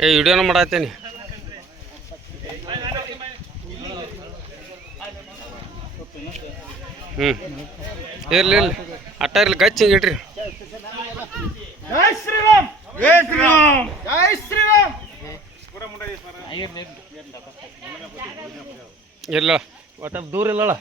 ಏ, ವಿಡಿಯೋನ ಮಾಡತ್ತೇನಿ. ಹ್ಞೂ ಇರ್ಲಿ ಇರ್ಲಿ. ಅಟ್ಟ ಇರ್ಲಿ ಗಚ್ಚಿ ಇಡ್ರಿ ಜೈ ಶ್ರೀರಾಮ್ ಜೈ ಶ್ರೀರಾಮ್ ಜೈ ಶ್ರೀರಾಮ್ ಇಲ್ಲ ಒಟ್ಟ ದೂರ ಇಲ್ಲಲ್ಲ.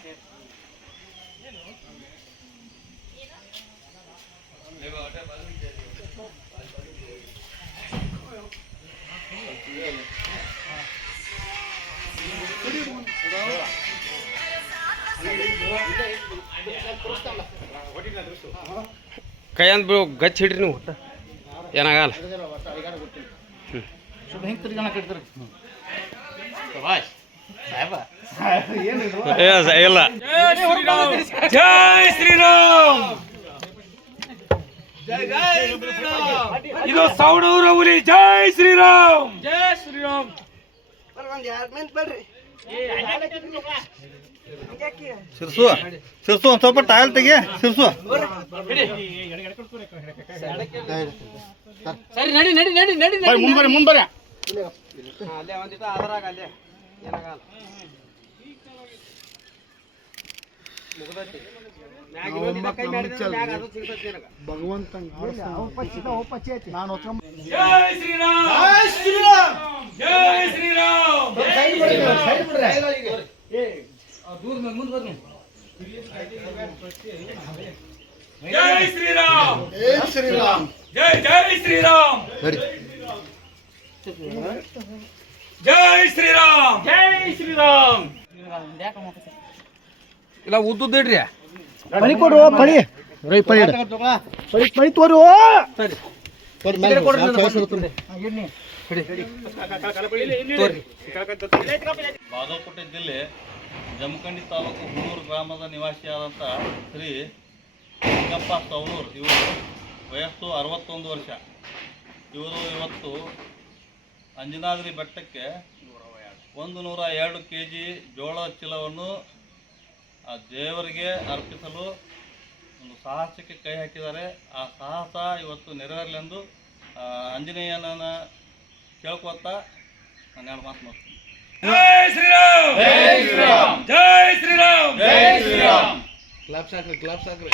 ಕೈ ಅಂದ್ ಬಿಡು ಗಚ್ಚಿ ಹಿಡ್ರಿ ನೀವು. ಒಟ್ಟ ಏನಾಗಲ್ಲ ಇಲ್ಲ. ಜೈ ಶ್ರೀರಾಮ್. ಇದು ಸೌಡೂರ ಹುಲಿ ಜೈ ಶ್ರೀರಾಮ್. ಜೈ ಶ್ರೀರಾಮ್. ಸಿರ್ಸು ಸಿರ್ಸು ಒಂದ್ ಸ್ವಲ್ಪ ಟೈಲ್ ತೆಗಿ ಸಿರ್ಸು. ಸರಿ ನಡಿ ನಡಿ ನಡಿ ನಡಿ ಮುಂಬರಿ ಮುಂಬರಿ ಅಲ್ಲೇ ಒಂದಿಟ್ಟು ಅದ್ರಾಗ ಅಲ್ಲೇ. ಏನಾಗಲ್ಲ. ಜೈ ಶ್ರೀರಾಮ್! ಜೈ ಶ್ರೀರಾಮ್! ಜೈ ಶ್ರೀರಾಮ್! ಜೈ ಶ್ರೀರಾಮ್! ಜೈ ಶ್ರೀರಾಮ್! ಜೈ ಜೈ ಶ್ರೀರಾಮ್! ಜೈ ಶ್ರೀರಾಮ್! ಜೈ ಶ್ರೀರಾಮ್! ಇಲ್ಲ ಉದ್ದುದ್ದು ಇಡ್ರಿ. ಪಳಿ ಕೊಡು ಪಳಿ ರೈ ಪಳಿ ಪಳಿ ಪಳಿ ತೋರು. ಬಾಗಲಕೋಟೆ ಜಿಲ್ಲೆ ಜಮಖಂಡಿ ತಾಲೂಕು ಹುಣೂರು ಗ್ರಾಮದ ನಿವಾಸಿಯಾದಂಥ ಶ್ರೀ ಲಿಂಗಪ್ಪ ಸವಣೂರು ಇವರು ವಯಸ್ಸು ಅರವತ್ತೊಂದು ವರ್ಷ. ಇವರು ಇವತ್ತು ಅಂಜನಾದ್ರಿ ಬೆಟ್ಟಕ್ಕೆ ಒಂದು ನೂರ ಎರಡು ಕೆ ಜಿ ಜೋಳದ ಚೀಲವನ್ನು ಆ ದೇವರಿಗೆ ಅರ್ಪಿಸಲು ಒಂದು ಸಾಹಸಕ್ಕೆ ಕೈ ಹಾಕಿದ್ದಾರೆ. ಆ ಸಾಹಸ ಇವತ್ತು ನೆರವೇರಲೆಂದು ಆಂಜನೇಯನ ಕೇಳ್ಕೊತಾ ನಾನು ಎರಡು ಮಾತು ಮಾಡ್ತೀನಿ. ಜೈ ಶ್ರೀರಾಮ್! ಜೈ ಶ್ರೀರಾಮ್! ಜೈ ಶ್ರೀರಾಮ್! ಜೈ ಶ್ರೀರಾಮ್! ಗ್ಲಾಬ್ಸ್ ಹಾಕ್ರಿ ಕ್ಲಾಪ್ಸ್ ಹಾಕ್ರಿ